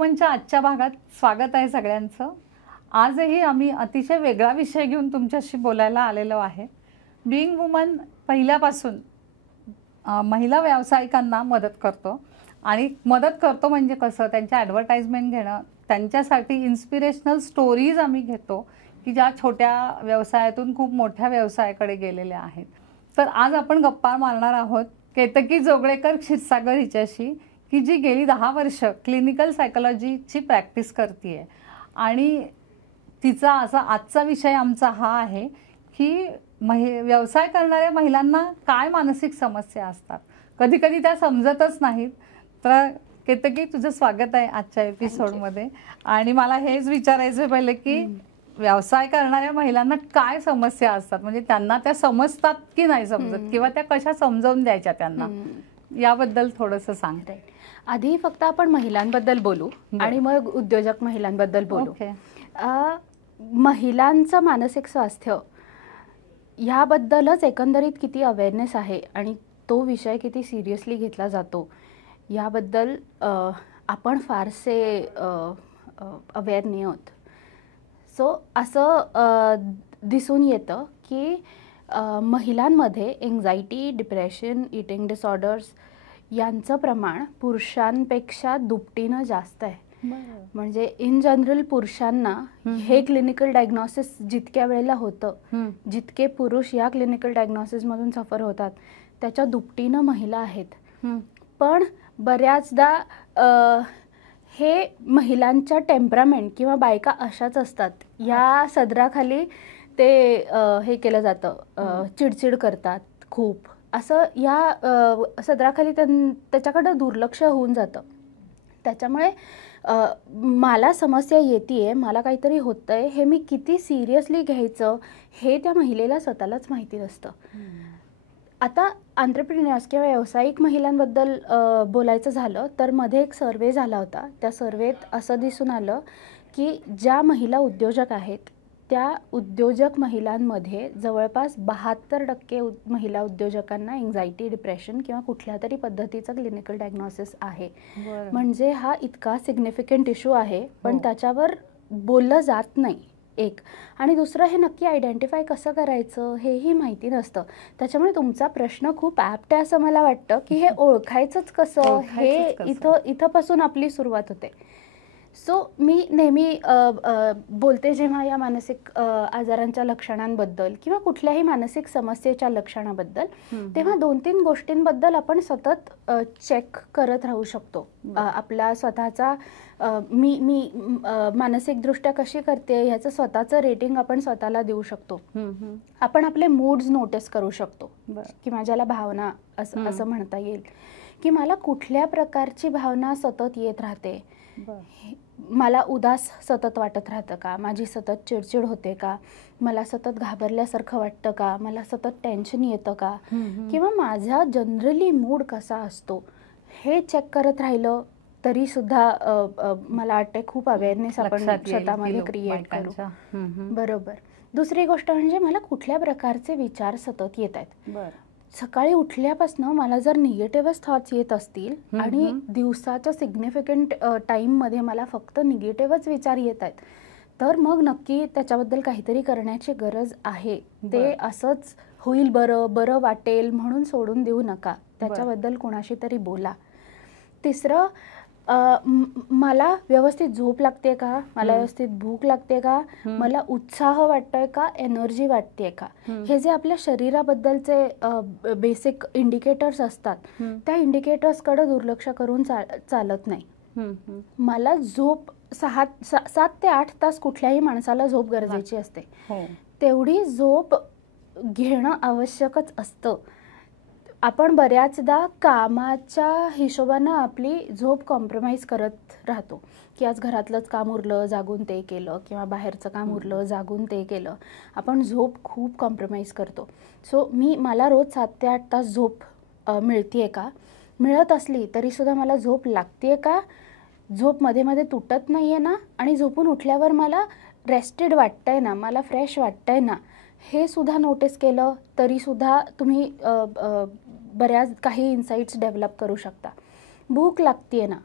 वुमनच्या आजच्या भागात स्वागत आहे सगळ्यांचं. आजही आम्ही अतिशय वेगळा विषय घेऊन तुमच्याशी बोलायला आलेलो आहे. बिईंग वुमन पहिल्यापासून महिला व्यावसायिकांना मदत करतो आणि मदत करतो म्हणजे कसं, त्यांच्या ॲडव्हर्टाइजमेंट घेणं, त्यांच्यासाठी इन्स्पिरेशनल स्टोरीज आम्ही घेतो की ज्या छोट्या व्यवसायातून खूप मोठ्या व्यवसायाकडे गेलेल्या आहेत. तर आज आपण गप्पा मारणार आहोत केतकी जोगळेकर क्षीरसागर हिच्याशी, की जी गेली 10 वर्ष क्लिनिकल सायकोलॉजीची प्रॅक्टिस करते आणि तिचा असा आजचा विषय आमचा हा आहे की व्यवसाय करणाऱ्या महिलांना काय मानसिक समस्या असतात, कधी कधी त्या समजतच नाहीत. तर केतकी, तुझं स्वागत आहे आजच्या एपिसोडमध्ये. आणि मला हेच विचारायचं पहिले की व्यवसाय करणाऱ्या महिलांना काय समस्या असतात, म्हणजे त्यांना त्या समजतात की नाही समजत, किंवा त्या कशा समजावून द्यायच्या त्यांना, याबद्दल थोडंसं सांगते. आधी फक्त आपण महिलांबद्दल बोलू आणि मग उद्योजक महिलांबद्दल बोलू. महिलांचं मानसिक स्वास्थ्य ह्याबद्दलच एकंदरीत किती अवेअरनेस आहे आणि तो विषय किती सिरियसली घेतला जातो याबद्दल आपण फारसे अवेअर नाही आहोत. सो असं दिसून येतं की महिलांमध्ये एन्झायटी, डिप्रेशन, ईटिंग डिसऑर्डर्स यांचं प्रमाण पुरुषांपेक्षा दुपटीनं जास्त आहे. म्हणजे इन जनरल पुरुषांना हे क्लिनिकल डायग्नोसिस जितक्या वेळेला होतं, जितके पुरुष या क्लिनिकल डायग्नोसिसमधून सफर होतात त्याच्या दुपटीनं महिला आहेत. पण बऱ्याचदा हे महिलांच्या टेम्परामेंट किंवा बायका अशाच असतात या सदराखाली ते हे केलं जातं, चिडचिड करतात खूप, असं या सदराखाली त्याच्याकडं दुर्लक्ष होऊन जातं. त्याच्यामुळे मला समस्या येते, मला काहीतरी होतंय, हे मी किती सिरियसली घ्यायचं हे त्या महिलेला स्वतःलाच माहिती नसतं. आता एंटरप्रेन्योर्स किंवा व्यावसायिक महिलांबद्दल बोलायचं झालं तर मध्ये एक सर्वे झाला होता. त्या सर्वेत असं दिसून आलं की ज्या महिला उद्योजक आहेत त्या उद्योजक महिलांमध्ये जवळपास 72% महिला उद्योजकांना एन्झायटी, डिप्रेशन किंवा कुठल्या तरी पद्धतीचं क्लिनिकल डायग्नोसिस आहे. म्हणजे हा इतका सिग्निफिकंट इश्यू आहे, पण त्याच्यावर बोललं जात नाही. एक आणि दुसरं, हे नक्की आयडेंटिफाय कसं करायचं हेही माहिती नसतं. त्याच्यामुळे तुमचा प्रश्न खूप ॲप्ट आहे असं मला वाटतं की हे ओळखायचंच कसं, हे इथंपासून आपली सुरुवात होते. सो मी नेहमी बोलते जेव्हा या मानसिक आजारांच्या लक्षणांबद्दल किंवा कुठल्याही मानसिक समस्येच्या लक्षणाबद्दल, तेव्हा 2-3 गोष्टींबद्दल आपण सतत चेक करत राहू शकतो. आपला स्वतःचा मी मानसिकदृष्ट्या कशी करते ह्याचं स्वतःचं रेटिंग आपण स्वतःला देऊ शकतो. आपण आपले मूड्स नोटीस करू शकतो किंवा ज्याला भावना असं म्हणता येईल की मला कुठल्या प्रकारची भावना सतत येत राहते. मला उदास सतत वाटत राहतं का, माझी सतत चिडचिड होते का, मला सतत घाबरल्यासारखं वाटतं का, मला सतत टेन्शन येतं का, किंवा माझा जनरली मूड कसा असतो हे चेक करत राहिलं तरी सुद्धा मला वाटतं खूप अवेअरनेस आपण स्वतःमध्ये क्रिएट करू. बरोबर. दुसरी गोष्ट म्हणजे मला कुठल्या प्रकारचे विचार सतत येत आहेत. सकाळी उठल्यापासून मला जर निगेटिव्हच थॉट्स येत असतील आणि दिवसाच्या सिग्निफिकंट टाईममध्ये मला फक्त निगेटिव्हच विचार येत आहेत, तर मग नक्की त्याच्याबद्दल काहीतरी करण्याची गरज आहे. ते असंच होईल, बरं वाटेल म्हणून सोडून देऊ नका, त्याच्याबद्दल कोणाशी तरी बोला. तिसरं, मला व्यवस्थित झोप लागते का, मला व्यवस्थित भूक लागते का, मला उत्साह वाटतोय का, एनर्जी वाटते का, हे जे आपल्या शरीराबद्दलचे बेसिक इंडिकेटर्स असतात त्या इंडिकेटर्सकडे दुर्लक्ष करून चालत नाही. मला झोप 7 ते 8 तास कुठल्याही माणसाला झोप गरजेची असते. तेवढी झोप घेणं आवश्यकच असतं. आपण बऱ्याचदा कामाच्या हिशोबानं आपली झोप कॉम्प्रोमाइज करत राहतो की आज घरातलंच काम उरलं, जागून ते केलं, किंवा बाहेरचं काम उरलं, जागून ते केलं. आपण झोप खूप कॉम्प्रोमाइज करतो. सो मला रोज 7 ते 8 तास झोप मिळते का, मिळत असली तरीसुद्धा मला झोप लागते का, झोप मध्ये मध्ये तुटत नाही आहे ना, आणि झोपून उठल्यावर मला रेस्टेड वाटतंय ना, मला फ्रेश वाटतंय ना, हे सुद्धा नोटीस केलं तरीसुद्धा तुम्ही बऱ्याच काही इन्साइट्स डेव्हलप करू शकता. भूक लागते ना,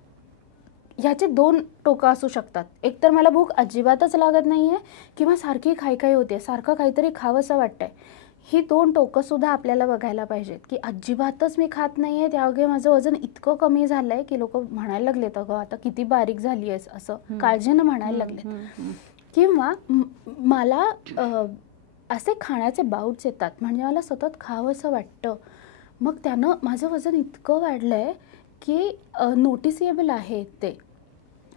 ह्याचे 2 टोकं असू शकतात. एक तर मला भूक अजिबातच लागत नाही आहे किंवा सारखी खाई होते, सारखं काहीतरी खावंसं वाटतंय. ही 2 टोकंसुद्धा आपल्याला बघायला पाहिजेत, की अजिबातच मी खात नाही आहे, त्यामुळे माझं वजन इतकं कमी झालं आहे की लोकं म्हणायला लागलेत, अगं आता किती बारीक झाली आहेस, असं काळजीनं म्हणायला लागलेत. किंवा मला असे खाण्याचे बाउट्स येतात, म्हणजे मला सतत खावंसं वाटतं. मग त्यानं माझं वजन इतकं वाढलं आहे की नोटिसेबल आहे ते.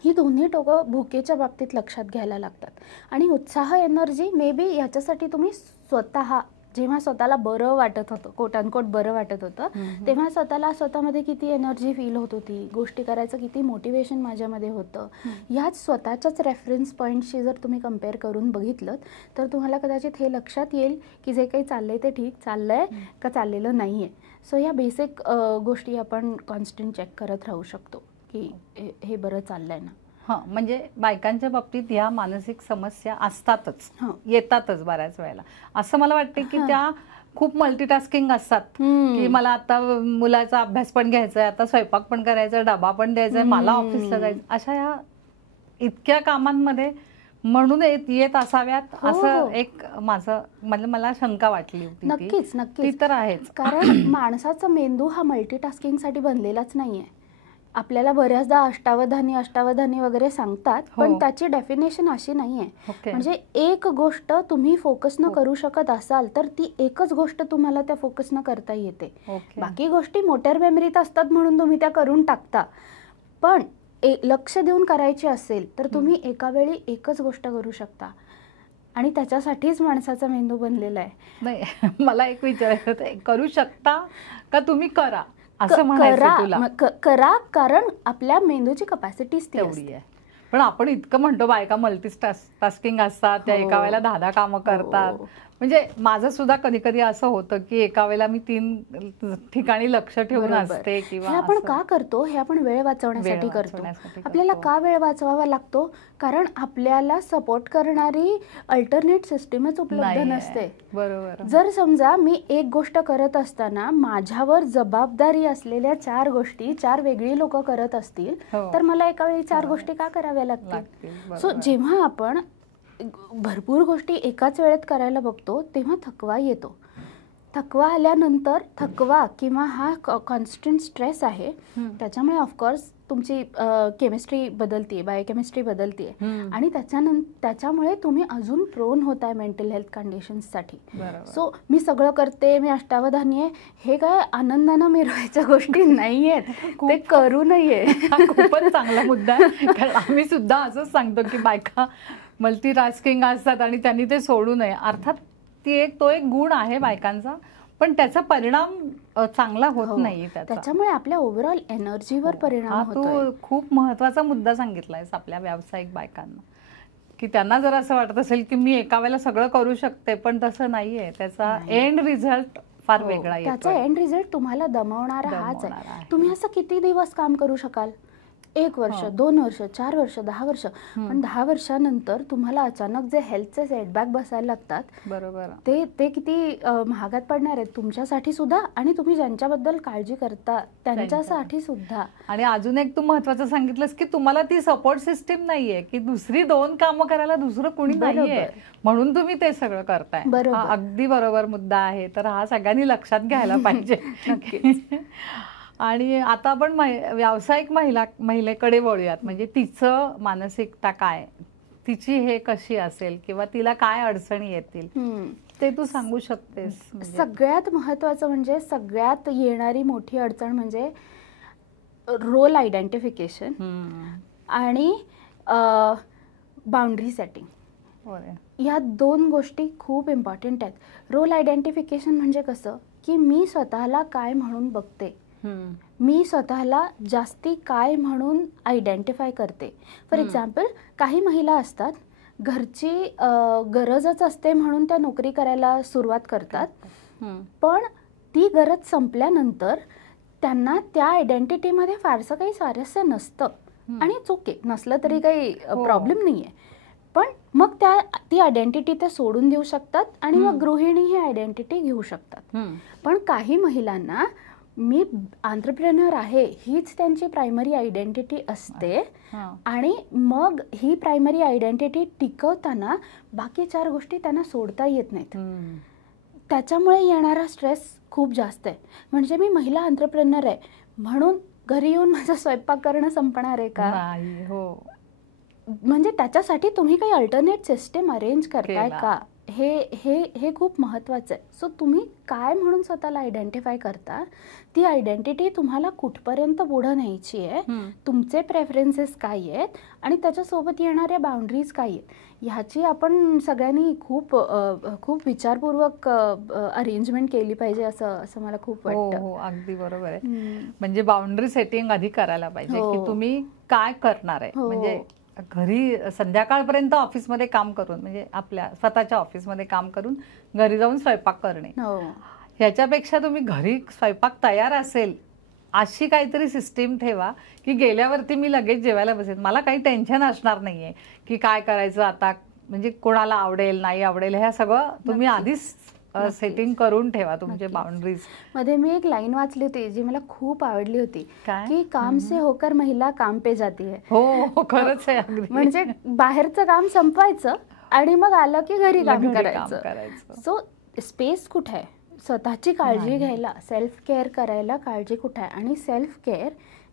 ही दोन्ही टोकं भुकेच्या बाबतीत लक्षात घ्यायला लागतात. आणि उत्साह, एनर्जी मे बी याच्यासाठी तुम्ही स्वतः जेव्हा स्वतःला बरं वाटत होतं, कोट अनकोट बरं वाटत होतं, तेव्हा स्वतःमध्ये किती एनर्जी फील होत होती, गोष्टी करायचं किती मोटिवेशन माझ्यामध्ये होतं, ह्याच स्वतःच्याच रेफरन्स पॉईंटशी जर तुम्ही कम्पेअर करून बघितलं तर तुम्हाला कदाचित हे लक्षात येईल की जे काही चाललंय ते ठीक चाललंय का चाललेलं नाही आहे. सो ह्या बेसिक गोष्टी आपण कॉन्स्टंट चेक करत राहू शकतो की हे बरं चाललंय ना. हां, म्हणजे बायकांच्या बाबतीत ह्या मानसिक समस्या असतातच, येतातच बऱ्याच वेळेला. असं मला वाटते की त्या खूप मल्टीटास्किंग असतात, की मला आता मुलाचा अभ्यास पण घ्यायचा आहे, आता स्वयंपाक पण करायचा, डबा पण द्यायचा आहे, मला ऑफिसला जायचं, अशा ह्या इतक्या कामांमध्ये म्हणून येत असाव्यात असं एक माझं म्हणजे मला शंका वाटली होती. नक्कीच ती तर आहेच. कारण माणसाचा मेंदू हा मल्टीटास्किंगसाठी बनलेलाच नाहीये. आपल्याला बऱ्याचदा अष्टावधानी वगैरे सांगतात, पण त्याची डेफिनेशन अशी नाहीये. म्हणजे एक गोष्ट तुम्ही फोकस न करू शकत असाल तर ती एकच गोष्ट तुम्हाला त्या फोकस न करता येते. बाकी गोष्टी मोटर मेमरीत असतात म्हणून तुम्ही त्या करून टाकता, पण लक्ष देऊन करायची असेल तर तुम्ही एका वेळी एकच गोष्ट करू शकता. आणि त्याच्यासाठीच माणसाचा मेंदू बनलेला आहे. नाही, मला एक विचारायचं होतं, करू शकता का तुम्ही करा असं म्हणायचं तुला? करा, कारण आपल्या मेंदूची कपॅसिटीच तेवढी आहे. पण आपण इतकं म्हणतो बायका मल्टीटास्किंग असतात, त्या एका वेळेला 10 कामं करतात. म्हणजे माझं सुद्धा कधी कधी असं होतं की एका वेळेला मी 3 ठिकाणी लक्ष ठेवून असते. किंवा हे आपण का करतो? हे आपण वेळ वाचवण्यासाठी करतो. आपल्याला का वेळ वाचवावा लागतो? कारण आपल्याला सपोर्ट करणारी अल्टरनेट सिस्टीमच उपलब्ध नसते. बरोबर. जर समजा मी एक गोष्ट करत असताना माझ्यावर जबाबदारी असलेल्या 4 गोष्टी 4 वेगळी लोक करत असतील तर मला एका वेळी 4 गोष्टी का कराव्या लागतील? सो जेव्हा आपण भरपूर गोष्टी एकाच वेळेत करायला बघतो तेव्हा थकवा येतो. थकवा आल्यानंतर थकवा किंवा हा कॉन्स्टंट स्ट्रेस आहे, त्याच्यामुळे ऑफकोर्स तुमची केमिस्ट्री बदलते, बायोकेमिस्ट्री बदलते आणि त्याच्यामुळे तुम्ही अजून प्रोन होताय मेंटल हेल्थ कंडिशन्ससाठी. सो मी सगळं करते, मी अष्टावधानी आहे, हे काय आनंदानं मिरवायच्या गोष्टी नाही आहेत, ते करू नये. खूपच चांगला मुद्दा आहे, कारण आम्ही सुद्धा असंच सांगतो की बायका मल्टीटास्किंग असतात आणि त्यांनी ते सोडू नये. अर्थात तो एक गुण आहे बायकांचा, पण त्याचा परिणाम चांगला होत नाही. त्याच्यामुळे आपल्या ओव्हरऑल एनर्जीवर परिणाम होतो. तू खूप महत्वाचा मुद्दा सांगितलायस आपल्या व्यावसायिक बायकांना, की त्यांना जर असं वाटत असेल की मी एका वेळेला सगळं करू शकते, पण तसं नाहीये. त्याचा एंड रिझल्ट फार वेगळा येतो. त्याचा एंड रिझल्ट तुम्हाला दमवणारा हाच आहे. तुम्ही असं किती दिवस काम करू शकाल? 1 वर्ष, 2 वर्ष, 4 वर्ष, 10 वर्ष. पण 10 वर्षानंतर तुम्हाला अचानक जे हेल्थचे सेटबॅक बसायला लागतात, बरोबर, ते किती महागात पडणार आहेत तुमच्यासाठी सुद्धा आणि तुम्ही ज्यांच्याबद्दल काळजी करता त्यांच्यासाठी सुद्धा. आणि अजून एक तू महत्वाचं सांगितलंस की तुम्हाला ती सपोर्ट सिस्टीम नाहीये, की दुसरी 2 कामं करायला दुसरं कोणी नाहीये, म्हणून तुम्ही ते सगळं करताय. हा अगदी बरोबर मुद्दा आहे. तर हा सगळ्यांनी लक्षात घ्यायला पाहिजे. आणि आता आपण व्यावसायिक महिलेकडे वळूयात. म्हणजे तिचं मानसिकता काय, तिची हे कशी असेल किंवा तिला काय अडचणी येतील ते तू सांगू शकतेस? सगळ्यात महत्वाचं म्हणजे सगळ्यात येणारी मोठी अडचण म्हणजे रोल आयडेंटिफिकेशन आणि बाउंड्री सेटिंग. या 2 गोष्टी खूप इम्पॉर्टंट आहेत. रोल आयडेंटिफिकेशन म्हणजे कसं की मी स्वतःला काय म्हणून बघते, मी स्वतःला जास्ती काय म्हणून आयडेंटिफाय करते. फॉर एक्झाम्पल, काही महिला असतात घरची गरजच असते म्हणून त्या नोकरी करायला सुरुवात करतात, पण ती गरज संपल्यानंतर त्यांना त्या आयडेंटिटीमध्ये फारसं काही स्वारस्य नसतं. आणि चुके नसलं तरी काही प्रॉब्लेम नाही आहे, पण मग ती आयडेंटिटी ते सोडून देऊ शकतात आणि मग गृहिणी ही आयडेंटिटी घेऊ शकतात. पण काही महिलांना मी एंटरप्रेन्योर आहे हीच त्यांची प्रायमरी आयडेंटिटी असते. आणि मग ही प्रायमरी आयडेंटिटी टिकवताना बाकी 4 गोष्टी त्यांना सोडता येत नाहीत. त्याच्यामुळे येणारा स्ट्रेस खूप जास्त आहे. म्हणजे मी महिला एंटरप्रेन्योर आहे म्हणून घरी येऊन माझा स्वयंपाक करणं संपणार आहे का? म्हणजे त्याच्यासाठी तुम्ही काही अल्टरनेट सिस्टीम अरेंज करताय का? हे खूप महत्त्वाचं आहे. सो तुम्ही काय म्हणून स्वतःला आयडेंटिफाय करता, ती आयडेंटिटी तुम्हाला कुठपर्यंत पुढं न्यायची आहे, तुमचे प्रेफरन्सेस काय आहेत आणि त्याच्यासोबत येणाऱ्या बाउंड्रीज काय आहेत, ह्याची आपण सगळ्यांनी खूप खूप विचारपूर्वक अरेंजमेंट केली पाहिजे असं मला खूप वाटतं. हो, अगदी बरोबर आहे. म्हणजे बाउंड्री सेटिंग आधी करायला पाहिजे की तुम्ही काय करणार आहे. म्हणजे घरी संध्याकाळपर्यंत ऑफिसमध्ये काम करून, म्हणजे आपल्या स्वतःच्या ऑफिसमध्ये काम करून घरी जाऊन स्वयंपाक करणे, ह्याच्यापेक्षा तुम्ही घरी स्वयंपाक तयार असेल अशी काहीतरी सिस्टीम ठेवा की गेल्यावरती मी लगेच जेवायला बसेल, मला काही टेन्शन असणार नाहीये की काय करायचं आता, म्हणजे कोणाला आवडेल नाही आवडेल हे सगळं तुम्ही आधीच सेटिंग करून ठेवा तुमचे बाउंड्रीज. मध्ये मी एक लाईन वाचली होती जी मला खूप आवडली होती की काम से होकर महिला काम पे जाती है. हो, खरंच आहे. म्हणजे बाहेरचं काम संपवायचं आणि मग आलं की घरी काम करायचं. सो स्पेस कुठे आहे स्वतःची काळजी घ्यायला, सेल्फ केअर करायला काळजी कुठे आहे? आणि सेल्फ केअर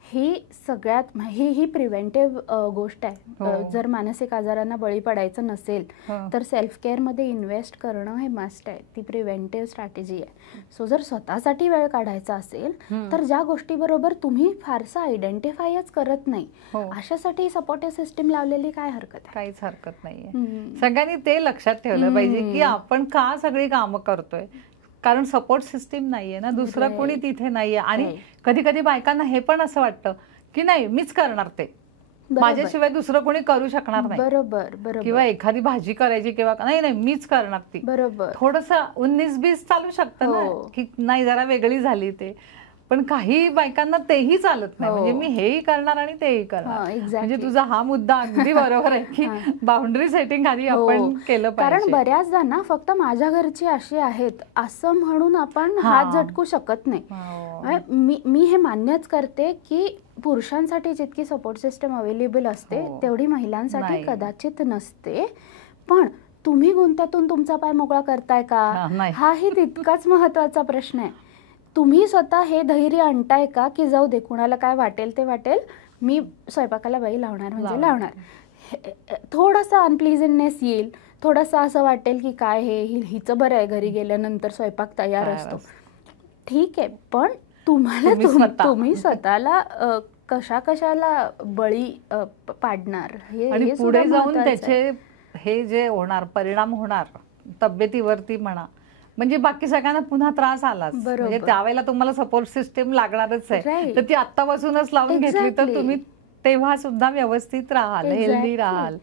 ही सगळ्यात ही प्रिव्हेंटिव्ह गोष्ट आहे. जर मानसिक आजारांना बळी पडायचं नसेल तर सेल्फ केअरमध्ये इन्व्हेस्ट करणं हे मस्ट आहे. ती प्रिव्हेंटिव्ह स्ट्रॅटेजी आहे. सो जर स्वतःसाठी वेळ काढायचा असेल तर ज्या गोष्टीबरोबर तुम्ही फारसं आयडेंटिफायच करत नाही अशासाठी सपोर्टिव्ह सिस्टीम लावलेली काय हरकत आहे? काहीच हरकत नाहीये. सगळ्यांनी ते लक्षात ठेवलं पाहिजे की आपण का सगळी कामं करतोय, कारण सपोर्ट सिस्टीम नाहीये ना, दुसरं कोणी तिथे नाहीये. आणि कधी कधी बायकांना हे पण असं वाटतं की नाही मीच करणार, ते माझ्याशिवाय दुसरं कोणी करू शकणार नाही. बरोबर. किंवा एखादी भाजी करायची किंवा नाही मीच करणार ती. बरोबर. थोडंसं 19-20 चालू शकतं ना की नाही जरा वेगळी झाली ते, पण काही बायकांना तेही चालत नाही. म्हणजे मी हेही करणार आणि तेही करणार. म्हणजे तुझा हा मुद्दा अगदी बरोबर आहे की बाउंड्री सेटिंग आधी आपण केलं पाहिजे. कारण बऱ्याचदा ना फक्त माझ्या घरची अशी आहेत असं म्हणून आपण हात झटकू शकत नाही. मी हे मान्यच करते की पुरुषांसाठी जितकी सपोर्ट सिस्टम अवेलेबल असते तेवढी महिलांसाठी कदाचित नसते. पण तुम्ही गुंत्यातून तुमचा पाय मोकळा करताय का, हाही तितकाच महत्वाचा प्रश्न आहे. तुम्ही स्वतः हे धैर्य आणताय का की जाऊ दे कुणाला काय वाटेल ते वाटेल, मी स्वयंपाकाला बाई लावणार म्हणजे लावणार. थोडासा अनप्लीझंटनेस येईल, थोडंसं असं वाटेल की काय हे हिचं बरं आहे घरी गेल्यानंतर स्वयंपाक तयार असतो, ठीक आहे. पण तुम्ही स्वतःला कशाला बळी पाडणार आणि पुढे जाऊन त्याचे हे जे होणार परिणाम होणार तब्येतीवरती म्हणा, म्हणजे बाकी सगळ्यांना पुन्हा त्रास आलाच. म्हणजे त्यावेळेला तुम्हाला सपोर्ट सिस्टीम लागणारच आहे, तर ती आत्तापासूनच लावून घेतली तर तुम्ही तेव्हा सुद्धा व्यवस्थित राहाल, हेल्दी राहाल.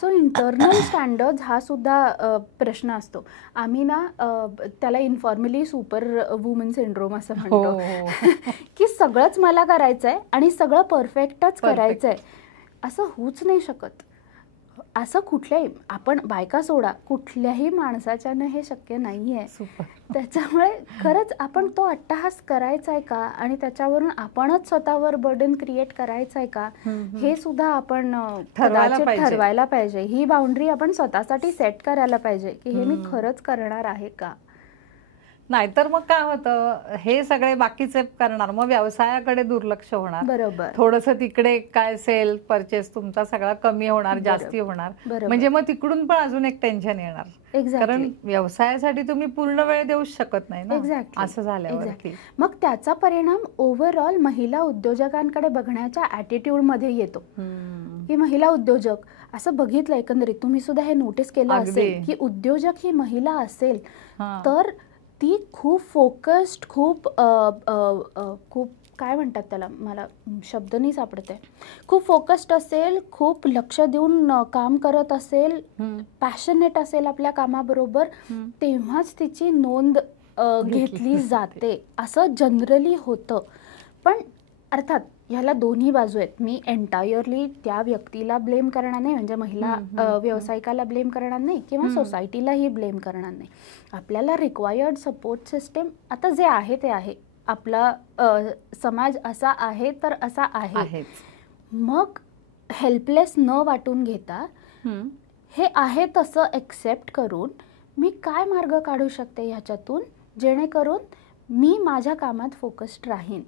सो इंटरनल स्टँडर्ड हा सुद्धा प्रश्न असतो. आम्ही ना त्याला इन्फॉर्मली सुपर वुमन सिंड्रोम असं म्हणतो की सगळंच मला करायचंय आणि सगळं परफेक्टच करायचंय, असं होऊच नाही शकत. असं कुठल्याही आपण बायका सोडा कुठल्याही माणसाच्यानं हे शक्य नाहीये. त्याच्यामुळे खरंच आपण तो अट्टहास करायचा आहे का आणि त्याच्यावरून आपणच स्वतःवर बर्डन क्रिएट करायचं आहे का हे सुद्धा आपण ठरवायला पाहिजे. ही बाउंड्री आपण स्वतःसाठी सेट करायला पाहिजे की हे मी खरंच करणार आहे का. नाहीतर मग काय होतं, हे सगळे बाकीचे करणार, मग व्यवसायाकडे दुर्लक्ष होणार. बरोबर. थोडंसं तिकडे काय सेल परचेस तुमचा सगळा कमी होणार, जास्ती होणार, म्हणजे मग तिकडून पण अजून एक टेन्शन येणार. कारण व्यवसायासाठी तुम्ही पूर्ण वेळ देऊ शकत नाही ना असं झाल्यावरती. मग त्याचा परिणाम ओव्हरऑल महिला उद्योजकांकडे बघण्याच्या ऍटिट्यूड मध्ये येतो की महिला उद्योजक असं बघितलं एकंदरीत, तुम्ही सुद्धा हे नोटीस केलं असेल की उद्योजक ही महिला असेल तर ती खूप फोकस्ड, खूप काय म्हणतात त्याला, मला शब्द नाही सापडत आहे, खूप फोकस्ड असेल, खूप लक्ष देऊन काम करत असेल, पॅशनेट असेल आपल्या कामाबरोबर, तेव्हाच तिची नोंद घेतली जाते असं जनरली होतं. पण अर्थात ह्याला दोन्ही बाजू आहेत. मी एंटायरली त्या व्यक्तीला ब्लेम करणार नाही, म्हणजे महिला व्यावसायिकाला ब्लेम करणार नाही किंवा सोसायटीलाही ब्लेम करणार नाही. आपल्याला रिक्वायर्ड सपोर्ट सिस्टीम आता जे आहे ते आहे, आपला समाज असा आहे तर असा आहे. मग हेल्पलेस न वाटून घेता हे आहे तसं एक्सेप्ट करून मी काय मार्ग काढू शकते ह्याच्यातून, जेणेकरून मी माझ्या कामात फोकस्ड राहीन.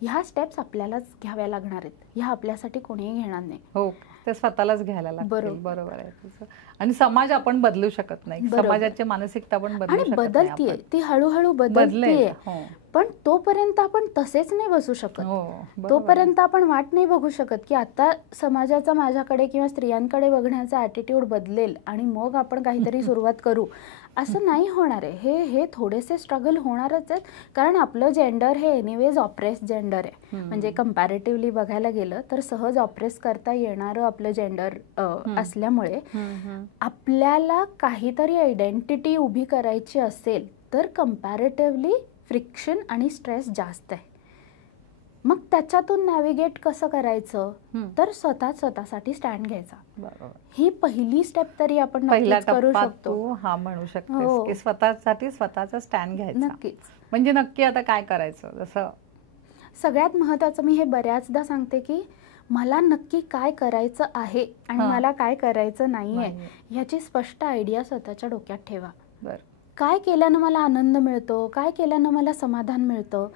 ह्या स्टेप्स आपल्यालाच घ्याव्या लागणार आहेत. ह्या आपल्यासाठी कोणीही घेणार नाही. हो, ते स्वतःलाच घ्यायला लागतील. बरोबर आहे तुझं. आणि समाज आपण बदलू शकत नाही, समाजाची मानसिकता पण बदलू शकत नाही. बदलतीये, ती हळूहळू बदलतीये, पण तोपर्यंत आपण तसेच नाही बसू शकत. तोपर्यंत आपण वाट नाही बघू शकत की आता समाजाचा माझ्याकडे किंवा स्त्रियांकडे बघण्याचा ॲटिट्यूड बदलेल आणि मग आपण काहीतरी सुरुवात करू. असं नाही होणार आहे. हे थोडेसे स्ट्रगल होणारच आहेत, कारण आपलं जेंडर हे एनिवेज ऑप्रेस जेंडर आहे. म्हणजे कंपॅरेटिव्हली बघायला गेलं तर सहज ऑप्रेस करता येणारं आपलं जेंडर असल्यामुळे आपल्याला काहीतरी आयडेंटिटी उभी करायची असेल तर कंपॅरेटिव्हली फ्रिक्शन आणि स्ट्रेस जास्त आहे. मग त्याच्यातून नॅव्हिगेट कसं करायचं, तर स्वतःसाठी स्टँड घ्यायचा. ही पहिली स्टेप तरी आपण करू शकतो. हा म्हणू शकतो की स्वतःसाठी स्वतःचा स्टँड घ्यायचा. नक्कीच. म्हणजे नक्की आता काय करायचं, जसं सगळ्यात महत्त्वाचं मी हे बऱ्याचदा सांगते की मला नक्की काय करायचं आहे आणि मला काय करायचं नाहीये ह्याची स्पष्ट आयडिया स्वतःच्या डोक्यात ठेवा. काय केल्यानं मला आनंद मिळतो, काय केल्यानं मला समाधान मिळतं,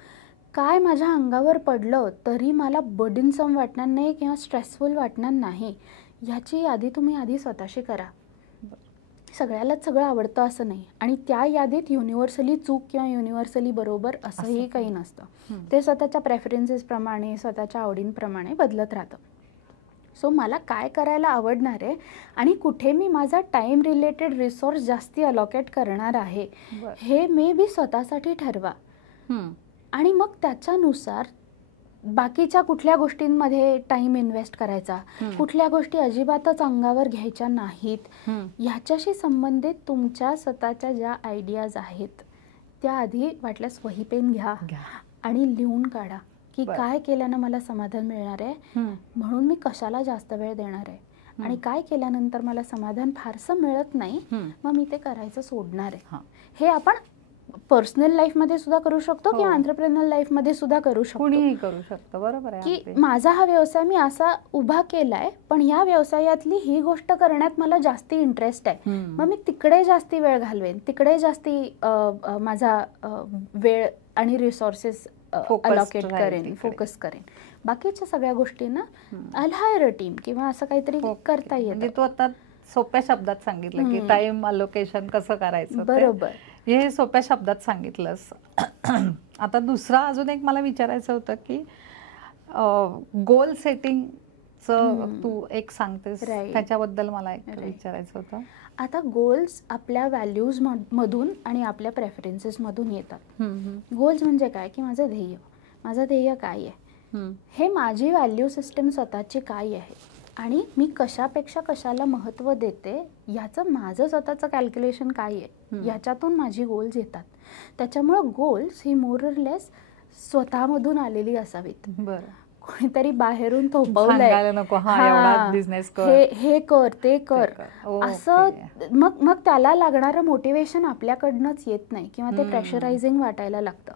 काय माझ्या अंगावर पडलं तरी मला बर्डनसम वाटणार नाही किंवा स्ट्रेसफुल वाटणार नाही, ह्याची यादी तुम्ही आधी स्वतःशी करा. सगळ्यालाच सगळं आवडतं असं नाही, आणि त्या यादीत युनिव्हर्सली चूक किंवा युनिव्हर्सली बरोबर असंही काही नसतं. ते स्वतःच्या प्रेफरन्सेसप्रमाणे, स्वतःच्या आवडींप्रमाणे बदलत राहतं. सो मला काय करायला आवडणार आहे आणि कुठे मी माझा टाईम रिलेटेड रिसोर्स जास्ती अलॉकेट करणार आहे हे मे बी स्वतःसाठी ठरवा. आणि मग त्याच्यानुसार बाकीच्या कुठल्या गोष्टींमध्ये टाइम इन्व्हेस्ट करायचा, कुठल्या गोष्टी अजिबातच अंगावर घ्यायच्या नाहीत, ह्याच्याशी संबंधित तुमच्या स्वतःच्या ज्या आयडियाज आहेत त्या आधी वाटल्यास वही पेन घ्या आणि लिहून काढा की काय केल्यानं मला समाधान मिळणार आहे, म्हणून मी कशाला जास्त वेळ देणार आहे, आणि काय केल्यानंतर मला समाधान फारसं मिळत नाही मग मी ते करायचं सोडणार आहे. हे आपण पर्सनल लाईफमध्ये सुद्धा करू शकतो किंवा एंटरप्रेन्युअर लाईफमध्ये सुद्धा करू शकतो. कोणीही करू शकतो. बरोबर आहे की माझा हा व्यवसाय मी असा उभा केलाय, पण ह्या व्यवसायातली ही गोष्ट करण्यात मला जास्ती इंटरेस्ट आहे, मग मी तिकडे जास्ती वेळ घालवेन, तिकडे जास्ती माझा वेळ आणि रिसोर्सेस अलॉकेट करेन, फोकस करेन. बाकीच्या सगळ्या गोष्टींना आय हायर अ टीम किंवा असं काहीतरी करता येईल. म्हणजे तू आता सोप्या शब्दात सांगितलं की टाइम अलोकेशन कसं करायचं. बरोबर, हे सोप्या शब्दात सांगितलंस. आता दुसरा अजून एक मला विचारायचं होतं की गोल सेटिंगचं तू एक सांगतेस, त्याच्याबद्दल मला एक विचारायचं होतं. आता गोल्स आपल्या व्हॅल्यूज मधून आणि आपल्या प्रेफरन्सेस मधून येतात. गोल्स म्हणजे काय की माझं ध्येय काय आहे, हे माझी व्हॅल्यू सिस्टम स्वतःची काय आहे आणि मी कशापेक्षा कशाला महत्त्व देते ह्याचं माझं स्वतःचं कॅल्क्युलेशन काय आहे, ह्याच्यातून माझी गोल्स येतात. त्याच्यामुळं गोल्स ही मोर ऑर लेस स्वतःमधून आलेली असावीत. कोणीतरी बाहेरून थोपवलंय हे कर ते कर असं, मग त्याला लागणारं मोटिवेशन आपल्याकडनंच येत नाही किंवा ते प्रेशरायझिंग वाटायला लागतं.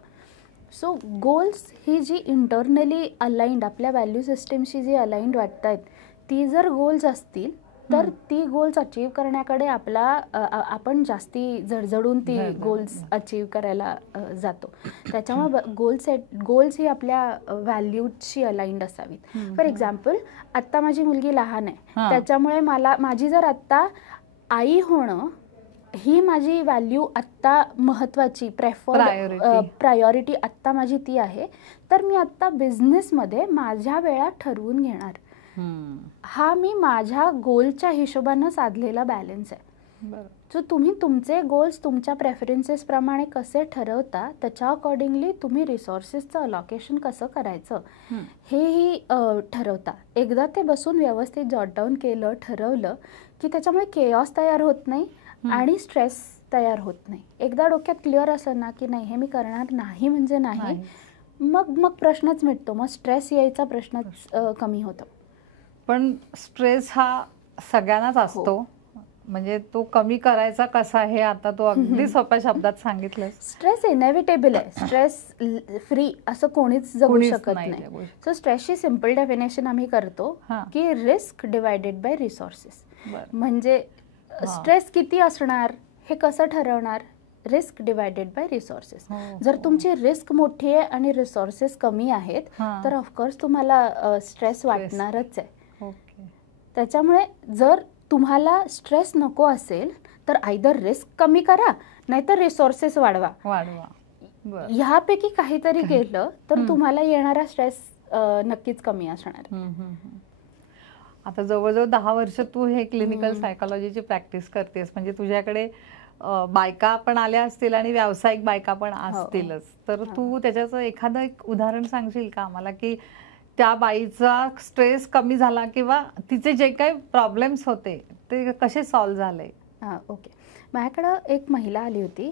सो गोल्स ही जी इंटरनली अलाइंड आपल्या व्हॅल्यू सिस्टमशी जी अलाइंड वाटत आहेत ती जर गोल्स असतील तर ती गोल्स अचीव करण्याकडे आपण जास्ती जडजडून ती गोल्स अचीव करायला जातो. त्याच्यामुळे गोल्स ही आपल्या व्हॅल्यूजशी अलाइंड असावीत. फॉर एक्झाम्पल, आत्ता माझी मुलगी लहान आहे, त्याच्यामुळे माझी जर आत्ता आई होणं ही माझी व्हॅल्यू आत्ता महत्त्वाची, प्रायोरिटी आत्ता माझी ती आहे, तर मी आत्ता बिझनेसमध्ये माझ्या वेळा ठरवून घेणार. हा मी माझ्या गोलच्या हिशोबानं साधलेला बॅलन्स आहे. सो तुम्ही तुमचे गोल्स तुमच्या प्रेफरन्सेस प्रमाणे कसे ठरवता त्याच्या अकॉर्डिंगली तुम्ही रिसोर्सेसचं अलॉकेशन कसं करायचं हेही ठरवता. एकदा ते बसून व्यवस्थित जॉट डाऊन केलं, ठरवलं की त्याच्यामुळे केऑस तयार होत नाही आणि स्ट्रेस तयार होत नाही. एकदा डोक्यात क्लिअर असं ना की नाही हे मी करणार नाही म्हणजे नाही, मग प्रश्नच मिटतो, मग स्ट्रेस यायचा प्रश्नच कमी होतो. पण स्ट्रेस हा सगळ्यांनाच असतो, म्हणजे तो कमी करायचा कसा हे आता तो अगदी सोप्या शब्दात सांगितलंस. स्ट्रेस इनेव्हिटेबल आहे, स्ट्रेस फ्री असं कोणीच जगू कोणीच शकत नाही नाही. जगू सो स्ट्रेसची सिम्पल डेफिनेशन आम्ही करतो हां. की रिस्क डिवायडेड बाय रिसोर्सेस. बरं. म्हणजे हां. स्ट्रेस किती असणार हे कसं ठरवणार? Risk divided by resources. हो, जर हो. तुमची रिस्क मोठी आहे आणि रिसोर्सेस कमी आहेत हां. तर ऑफकोर्स तुम्हाला स्ट्रेस वाटणारच आहे. ओके. त्याच्यामुळे जर तुम्हाला स्ट्रेस नको असेल तर आयदर रिस्क कमी करा नाहीतर रिसोर्सेस वाढवा. बरं. ह्यापैकी काहीतरी केलं तर हम्म. तुम्हाला येणारा स्ट्रेस नक्कीच कमी असणार. आता जवळजवळ 10 वर्ष तू हे क्लिनिकल सायकोलॉजीची प्रॅक्टिस करतेस, म्हणजे तुझ्याकडे बायका पण आल्या असतील आणि व्यावसायिक बायका पण असतीलच. तर तू त्याच्याचं एखादं एक उदाहरण सांगशील का आम्हाला, की त्या बाईचा स्ट्रेस कमी झाला किंवा तिचे जे काही प्रॉब्लेम्स होते ते कसे सॉल्व्ह झाले? ओके. माझ्याकडं एक महिला आली होती,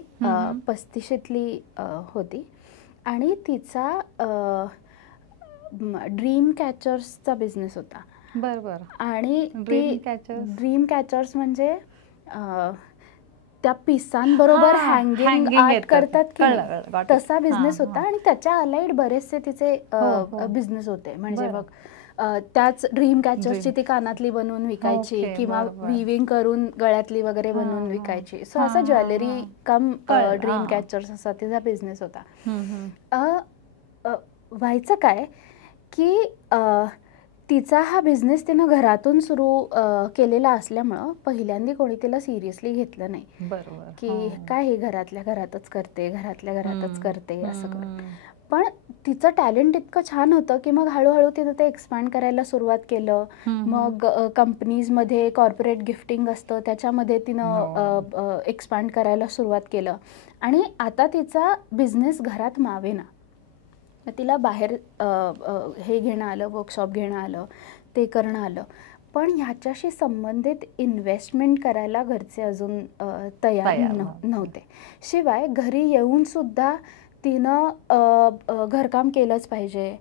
35शीतली होती आणि तिचा ड्रीम कॅचर्सचा बिझनेस होता. बरोबर. आणि ड्रीम कॅचर्स म्हणजे त्या पिसांबरोबर हँगिंग आर्ट करतात की नाही, तसा बिझनेस होता. आणि त्याच्या अलाइड बरेचसे तिचे बिझनेस होते. म्हणजे बघ, त्याच ड्रीम कॅचर्सची ती कानातली बनवून विकायची किंवा विविंग करून गळ्यातली वगैरे बनवून विकायची. सो असं ज्वेलरी कम ड्रीम कॅचर्स असा तिचा बिझनेस होता. व्हायचं काय की तिचा हा बिझनेस तिनं घरातून सुरू केलेला असल्यामुळं पहिल्यांदा कोणी तिला सिरियसली घेतलं नाही. बरोबर. की काय हे घरातल्या घरातच करते असं करते. पण तिचं टॅलेंट इतकं छान होतं की मग हळूहळू तिनं ते एक्सपांड करायला सुरुवात केलं. मग कंपनीजमध्ये कॉर्पोरेट गिफ्टिंग असतं त्याच्यामध्ये तिनं एक्सपांड करायला सुरुवात केलं. आणि आता तिचा बिझनेस घरात मावेना. तिला बाहेर हे घेणं आलं, वर्कशॉप घेणं आलं, ते करणं आलं. पण ह्याच्याशी संबंधित इन्व्हेस्टमेंट करायला घरचे अजून तयार नव्हते. शिवाय घरी येऊनसुद्धा तिनं घरकाम केलंच पाहिजे,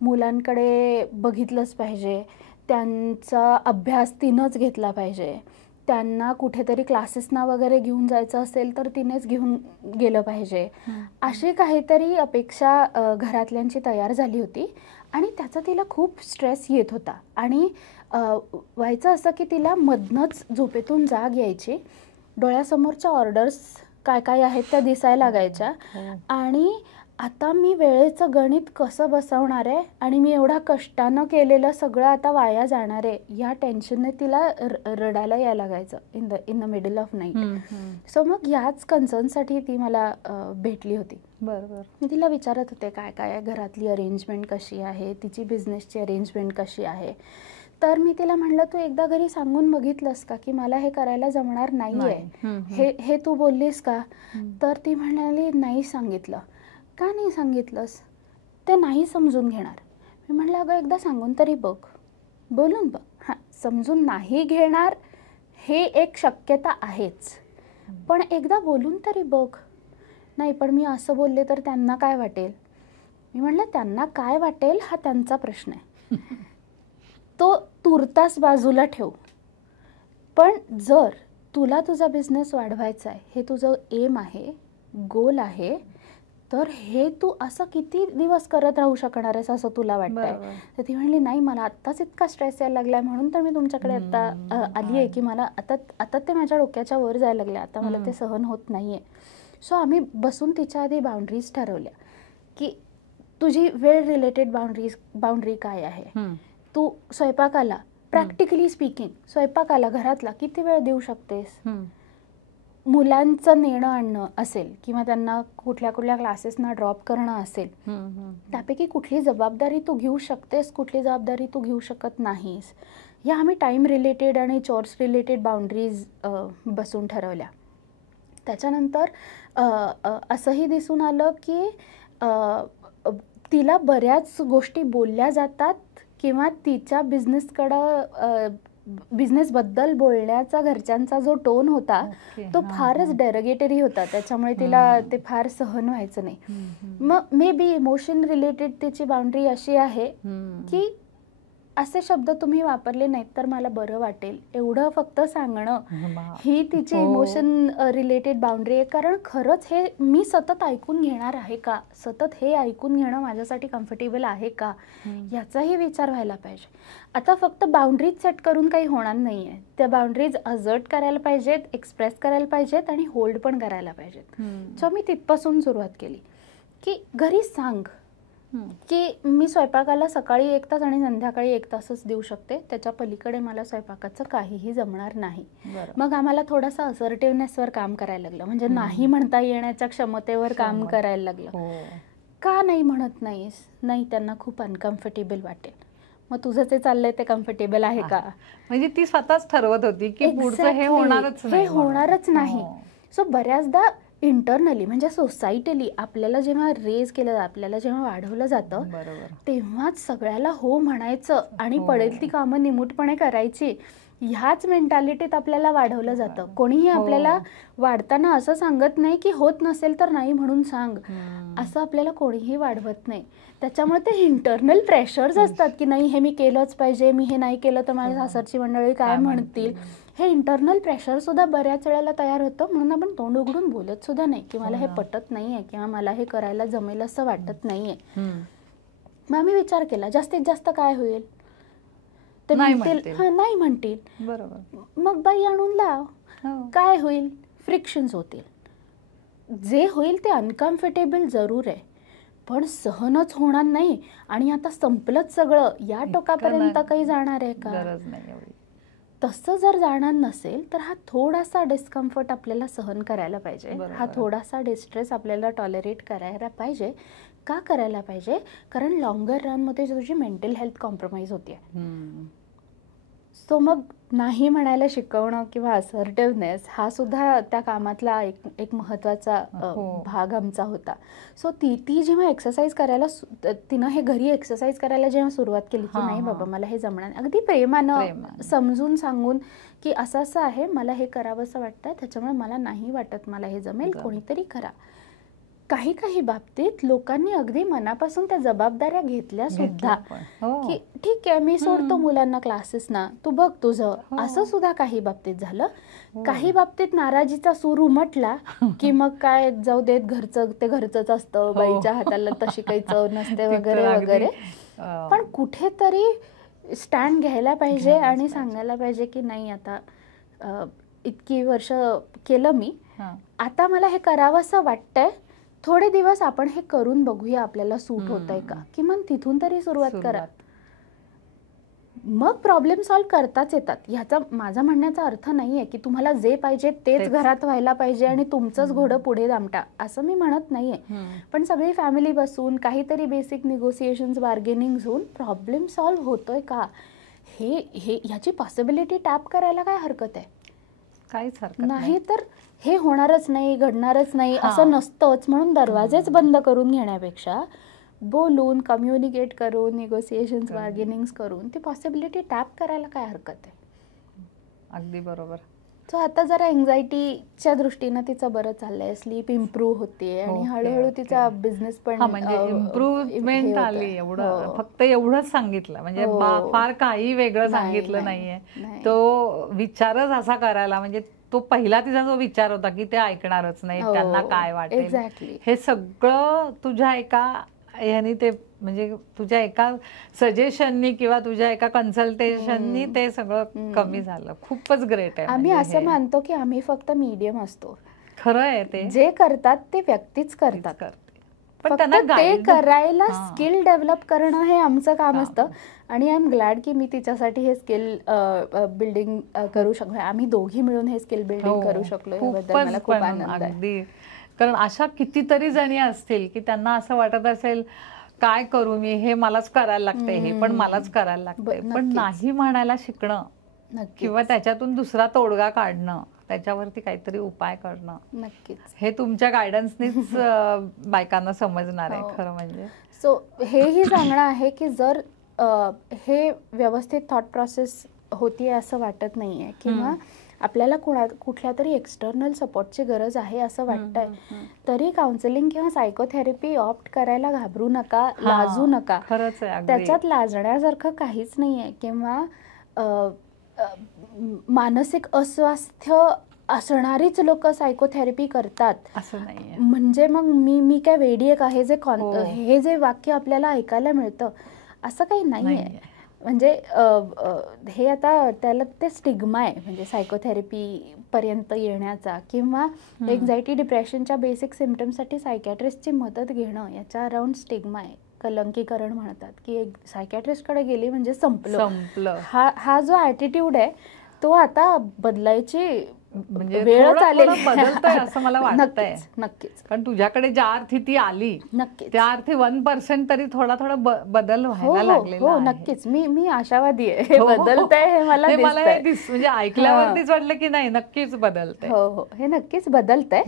मुलांकडे बघितलंच पाहिजे, त्यांचा अभ्यास तिनंच घेतला पाहिजे, त्यांना कुठेतरी क्लासेसना वगैरे घेऊन जायचं असेल तर तिनेच घेऊन गेलं पाहिजे. अशी काहीतरी अपेक्षा घरातल्यांची तयार झाली होती आणि त्याचा तिला खूप स्ट्रेस येत होता. आणि व्हायचं असं की तिला मधनंच झोपेतून जाग यायची, डोळ्यासमोरच्या ऑर्डर्स काय काय आहेत त्या दिसायला लागायच्या. आणि आता मी वेळेचं गणित कसं बसवणार आहे आणि मी एवढा कष्टानं केलेलं सगळं आता वाया जाणार आहे या टेन्शनने तिला रडायला यायला लागायचं in the middle of night. So मग ह्याच कन्सर्नसाठी ती मला भेटली होती. बरोबर. मी तिला विचारत होते काय काय आहे, घरातली अरेंजमेंट कशी आहे, तिची बिझनेसची अरेंजमेंट कशी आहे. तर मी तिला म्हणलं तू एकदा घरी सांगून बघितलंस का की मला हे करायला जमणार नाहीये, हे तू बोललीस का? तर ती म्हणाली नाही सांगितलं. का नाही सांगितलंस? ते नाही समजून घेणार. मी म्हटलं अगं एकदा सांगून तरी बघ, बोलून बघ. हां, समजून नाही घेणार हे एक शक्यता आहेच, पण एकदा बोलून तरी बघ. नाही पण मी असं बोलले तर त्यांना काय वाटेल? मी म्हटलं त्यांना काय वाटेल हा त्यांचा प्रश्न आहे, तो तुर्तास बाजूला ठेव. पण जर तुला तुझा बिझनेस वाढवायचा आहे, हे तुझं एम आहे, गोल आहे, तर हे तू असं किती दिवस करत राहू शकणार आहेस असं तुला वाटतंय? तर ती म्हणली नाही मला आत्ताच इतका स्ट्रेस यायला लागलाय म्हणून तर मी तुमच्याकडे आता आली आहे की मला आता ते माझ्या डोक्याच्या वर जायला लागले, आता मला ते सहन होत नाहीये. सो आम्ही बसून तिच्या आधी बाउंड्रीज ठरवल्या की तुझी वेळ रिलेटेड बाउंड्री काय आहे. तू स्वयंपाकाला, प्रॅक्टिकली स्पीकिंग, स्वयंपाकाला घरातला किती वेळ देऊ शकतेस? मुलांचं नेणं आणणं असेल किंवा त्यांना कुठल्या क्लासेसना ड्रॉप करणं असेल, त्यापैकी कुठली जबाबदारी तू घेऊ शकतेस, कुठली जबाबदारी तू घेऊ शकत नाहीस, या आम्ही टाईम रिलेटेड आणि चोर्स रिलेटेड बाउंड्रीज बसून ठरवल्या. त्याच्यानंतर असंही दिसून आलं की तिला बऱ्याच गोष्टी बोलल्या जातात किंवा तिच्या बिझनेसबद्दल बोलण्याचा घरच्यांचा जो टोन होता तो फारच डेरोगेटरी होता. त्याच्यामुळे तिला ते फार सहन व्हायचं नाही. मग मे बी इमोशन रिलेटेड तिची बाउंड्री अशी आहे की असे शब्द तुम्ही वापरले नाहीत तर मला बरं वाटेल, एवढं फक्त सांगणं ही तिची इमोशन रिलेटेड बाउंड्री आहे. कारण खरंच हे मी सतत ऐकून घेणार आहे का, सतत हे ऐकून घेणं माझ्यासाठी कम्फर्टेबल आहे का, याचाही विचार व्हायला पाहिजे. आता फक्त बाउंड्रीज सेट करून काही होणार नाही आहे. त्या बाउंड्रीज असर्ट करायला पाहिजेत, एक्सप्रेस करायला पाहिजेत आणि होल्ड पण करायला पाहिजेत. सो मी तिथपासून सुरुवात केली की घरी सांग की मी स्वयंपाकाला सकाळी 1 तास आणि संध्याकाळी 1 तासच देऊ शकते, त्याच्या पलीकडे मला स्वयंपाकाचं काहीही जमणार नाही. मग आम्हाला थोडासा असर्टिव्हनेसवर काम करायला लागलं, म्हणजे नाही म्हणता येण्याच्या क्षमतेवर काम करायला लागलं. का नाही म्हणत नाहीस? नाही, त्यांना खूप अनकम्फर्टेबल वाटेल. मग तुझं जे चाललंय ते कम्फर्टेबल आहे का? म्हणजे ती स्वतःच ठरवत होती की पुढचं हे होणारच नाही. सो बऱ्याचदा इंटरनली म्हणजे सोसायटीली आपल्याला जेव्हा रेज केलं जातं, आपल्याला जेव्हा वाढवलं जातं, तेव्हाच सगळ्याला हो म्हणायचं आणि पडेल ती कामं निमूटपणे करायची, ह्याच मेंटॅलिटीत आपल्याला वाढवलं जातं. कोणीही आपल्याला वाढताना असं सांगत नाही की होत नसेल तर नाही म्हणून सांग, असं आपल्याला कोणीही वाढवत नाही. त्याच्यामुळे ते इंटरनल प्रेशर्स असतात की नाही हे मी केलंच पाहिजे, मी हे नाही केलं तर माझ्या सासरची मंडळी काय म्हणतील. हे इंटरनल प्रेशर सुद्धा बऱ्याच वेळेला तयार होतं. म्हणून आपण तोंड उघडून बोलत सुद्धा नाही की मला हे पटत नाहीये किंवा मला हे करायला जमेल असं वाटत नाहीये. मग आम्ही विचार केला जास्तीत जास्त काय होईल, ते म्हणतील नाही म्हणतील, बरोबर, मग बाई आणून लाव, काय होईल, फ्रिक्शन्स होतील. जे होईल ते अनकम्फर्टेबल जरूर आहे पण सहनच होणार नाही आणि आता संपलंच सगळं या टोकापर्यंत काही जाणार आहे का? तसं जर जाणार नसेल तर हा थोडासा डिस्कम्फर्ट आपल्याला सहन करायला पाहिजे, हा थोडासा डिस्ट्रेस आपल्याला टॉलरेट करायला पाहिजे. का करायला पाहिजे? कारण लॉंगर रनमध्ये तुझी मेंटल हेल्थ कॉम्प्रोमाइज होते. सो मग नाही म्हणायला शिकवणं किंवा असर्टिव्हनेस हा सुद्धा त्या कामातला एक महत्त्वाचा भाग आमचा होता. सो ती जेव्हा एक्सरसाइज करायला, तिनं हे घरी एक्सरसाइज करायला जेव्हा सुरुवात केली की नाही बाबा मला हे जमणार, अगदी प्रेमानं समजून सांगून की असं असं आहे, मला हे करावंसं वाटतं, त्याच्यामुळे मला नाही वाटत मला हे जमेल, कोणीतरी करा. काही काही बाबतीत लोकांनी अगदी मनापासून त्या जबाबदाऱ्या घेतल्या सुद्धा की ठीक आहे मी सोडतो मुलांना क्लासेसना, तू बघ तुझं, असं सुद्धा काही बाबतीत झालं. काही बाबतीत नाराजीचा सूर उमटला की मग काय जाऊ देत, घरचं ते घरचंच असतं, बाईच्या हाताला तशी काही चव नसते वगैरे वगैरे. पण कुठेतरी स्टँड घ्यायला पाहिजे आणि सांगायला पाहिजे की नाही आता इतकी वर्ष केलं मी, आता मला हे करावंसं वाटतंय, थोडे दिवस आपण हे करून बघूया आपल्याला सूट होतंय का, किमान तिथून तरी सुरुवात करा. मग प्रॉब्लेम सॉल्व्ह करताच येतात. ह्याचा माझा म्हणण्याचा अर्थ नाहीये की तुम्हाला जे पाहिजे तेच घरात व्हायला पाहिजे आणि तुमचंच घोडं पुढे दामटा, असं मी म्हणत नाहीये. पण सगळी फॅमिली बसून काहीतरी बेसिक निगोसिएशन्स, बार्गेनिंग होऊन प्रॉब्लेम सॉल्व्ह होतोय का हे ह्याची पॉसिबिलिटी टॅप करायला काय हरकत आहे? काहीच हरकत नाही. तर हे होणारच नाही, घडणारच नाही असं नसतंच म्हणून दरवाजेच बंद करून घेण्यापेक्षा बोलून, कम्युनिकेट करून, निगोसिएशन्स, बार्गेनिंग्स करून ती पॉसिबिलिटी टॅप करायला काय हरकत आहे? अगदी बरोबर. सो आता जरा एन्झायटीच्या दृष्टीनं तिचं बरं चाललंय, स्लीप इम्प्रूव्ह होते आणि हळूहळू तिचा बिझनेस पण म्हणजे इम्प्रूव्हमेंट आली. एवढं फक्त एवढंच सांगितलं, म्हणजे फार काही वेगळं सांगितलं नाहीये. तो विचारच असा करायला, म्हणजे तो पहिला तिचा जो विचार होता की ते ऐकणारच नाही, त्यांना काय वाटेल, हे सगळं तुझ्या एका ह्यानी, ते म्हणजे तुझ्या एका सजेशननी किंवा तुझ्या एका कन्सल्टेशननी ते सगळं कमी झालं. खूपच ग्रेट आहे. आम्ही असं मानतो की आम्ही फक्त मीडियम असतो. खरं आहे. ते जे करतात ते व्यक्तीच करतात, पण त्यांना ते करायला स्किल डेव्हलप करणं हे आमचं काम असतं. आणि आय एम ग्लॅड की मी तिच्यासाठी हे स्किल बिल्डिंग करू शकलो, आम्ही दोघी मिळून हे स्किल बिल्डिंग करू शकलो, याबद्दल मला खूप आनंद आहे. कारण अशा कितीतरी जणी असतील की त्यांना असं वाटत असेल काय करू मी, हे मलाच करायला लागतंय, हे पण मलाच करायला लागतंय. पण नाही म्हणायला शिकणं किंवा त्याच्यातून दुसरा तोडगा काढणं, त्याच्यावरती काहीतरी उपाय करणं, नक्कीच हे तुमच्या गायडन्सनीच बायकांना समजणार आहे खरं म्हणजे. सो हेही सांगणं आहे की जर हे व्यवस्थित थॉट प्रोसेस होतीये असं वाटत नाहीये किंवा आपल्याला कुठल्या तरी एक्सटर्नल सपोर्टची गरज आहे असं वाटतंय, तरी काउन्सिलिंग किंवा सायकोथेरपी ऑप्ट करायला घाबरू नका, लाजू नका. खरंच आहे, त्याच्यात लाजण्यासारखं काहीच नाहीये. किंवा मानसिक अस्वास्थ्य असणारीच लोक सायकोथेरपी करतात असं नाहीये. म्हणजे मग मी काय वेडी आहे का, हे जे वाक्य आपल्याला ऐकायला मिळतं असं काही नाहीये. म्हणजे हे आता त्याला ते स्टिग्मा आहे, म्हणजे सायकोथेरपी पर्यंत येण्याचा किंवा एन्झायटी डिप्रेशनच्या बेसिक सिम्पटमसाठी सायकॅट्रिस्टची मदत घेणं, याच्या अराउंड स्टिग्मा आहे. कलंकीकरण म्हणतात की एक सायकॅट्रिस्टकडे गेली म्हणजे संपलं. हा जो ॲटिट्यूड आहे तो आता बदलायची म्हणजे वेळच आलेली बदलतोय असं मला वाटतंय. नक्कीच. कारण तुझ्याकडे ज्या अर्थी ती आली, नक्कीच त्या अर्थी 1% तरी थोडा बदल व्हायला लागलेला आहे. नक्कीच. मी आशावादी आहे, हे बदलतंय हे मला म्हणजे ऐकल्यावरतीच वाटलं की नाही, नक्कीच बदलतंय. हो, हे नक्कीच बदलतंय.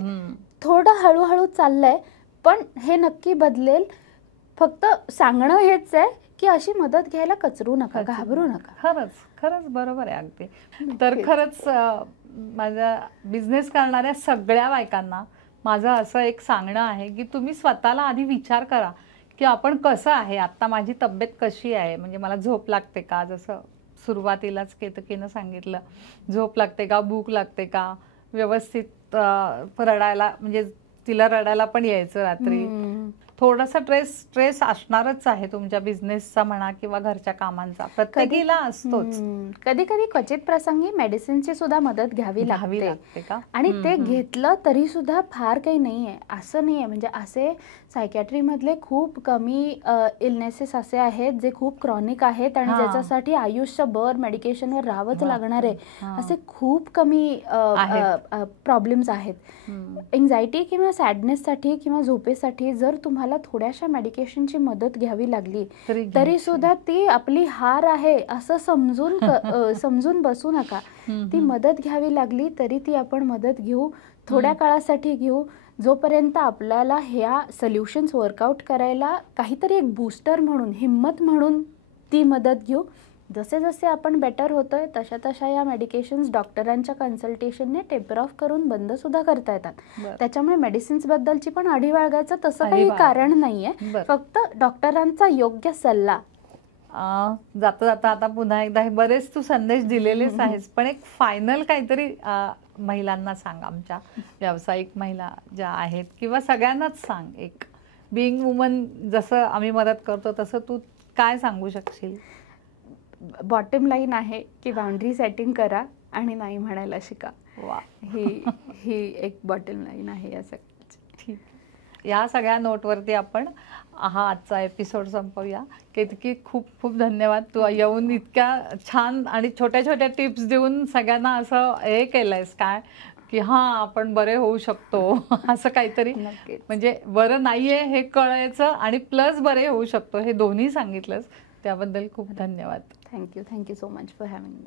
थोडं हळूहळू चाललंय, पण हे नक्की बदलेल. फक्त सांगणं हेच आहे की अशी मदत घ्यायला कचरू नका, घाबरू नका. खरंच बरोबर आहे अगदी. तर खरंच माझ्या बिझनेस करणाऱ्या सगळ्या बायकांना माझं असं एक सांगणं आहे की तुम्ही स्वतःला आधी विचार करा की आपण कसं आहे, आता माझी तब्येत कशी आहे, म्हणजे मला झोप लागते का, जसं सुरुवातीलाच केतकीनं सांगितलं, झोप लागते का, भूक लागते का, व्यवस्थित रडायला, म्हणजे तिला रडायला पण यायचं रात्री. थोडासा स्ट्रेस असणारच आहे तुमच्या बिझनेसचा म्हणा किंवा घरच्या कामांचा, प्रत्येकीला असतोच. कधी क्वचित प्रसंगी मेडिसिनची सुद्धा मदत घ्यावी लागते का, आणि ते घेतलं तरी सुद्धा फार काही नाहीये असं नाहीये. म्हणजे असे सायकॅट्री मधले खूप कमी इलनेसेस असे आहेत जे खूप क्रॉनिक आहेत आणि ज्याच्यासाठी आयुष्यभर मेडिकेशनवर राहावंच लागणार आहे, असे खूप कमी प्रॉब्लेम्स आहेत. एन्झायटी किंवा सॅडनेससाठी किंवा झोपेसाठी जर तुम्हाला थोड्याशा मेडिकेशनची मदत घ्यावी लागली तरी सुद्धा ती आपली हार आहे असं समजून बसू नका. ती मदत घ्यावी लागली तरी ती आपण मदत घेऊ, थोड्या काळासाठी घेऊ, जोपर्यंत आपल्याला ह्या सोल्युशन्स वर्कआउट करायला काहीतरी एक बूस्टर म्हणून, हिम्मत म्हणून ती मदत घेऊ. जसे जसे आपण बेटर होतोय तशा या मेडिकेशन्स डॉक्टरांच्या कन्सल्टेशनने टेपर ऑफ करून बंद सुद्धा करता येतात. त्याच्यामुळे मेडिसिन्स बद्दलची पण आढी बाळगायचं तसं काही कारण नाहीये, फक्त डॉक्टरांचा योग्य सल्ला. जाता जाता आता पुन्हा एकदा, हे बरेच तू संदेश दिलेलेच आहेस, पण एक फायनल काहीतरी महिलांना सांग, आमच्या व्यावसायिक महिला ज्या आहेत किंवा सगळ्यांनाच सांग. एक बिईंग वुमन जसं आम्ही मदत करतो तसं तू काय सांगू शकशील? बॉटम लाईन आहे की बाउंड्री सेटिंग करा आणि नाही म्हणायला शिका. ही एक बॉटम लाईन आहे या सगळ्याची. ठीक, या सगळ्या नोटवरती आपण हा आजचा एपिसोड संपवूया. केतकी, खूप खूप धन्यवाद. तू येऊन इतक्या छान आणि छोट्या छोट्या टिप्स देऊन सगळ्यांना असं हे केलंयस काय की आपण बरे होऊ शकतो असं काहीतरी, म्हणजे बरं नाहीये हे कळायचं आणि प्लस बरे होऊ शकतो, हे दोन्ही सांगितलंस. त्याबद्दल खूप धन्यवाद. Thank you so much for having me.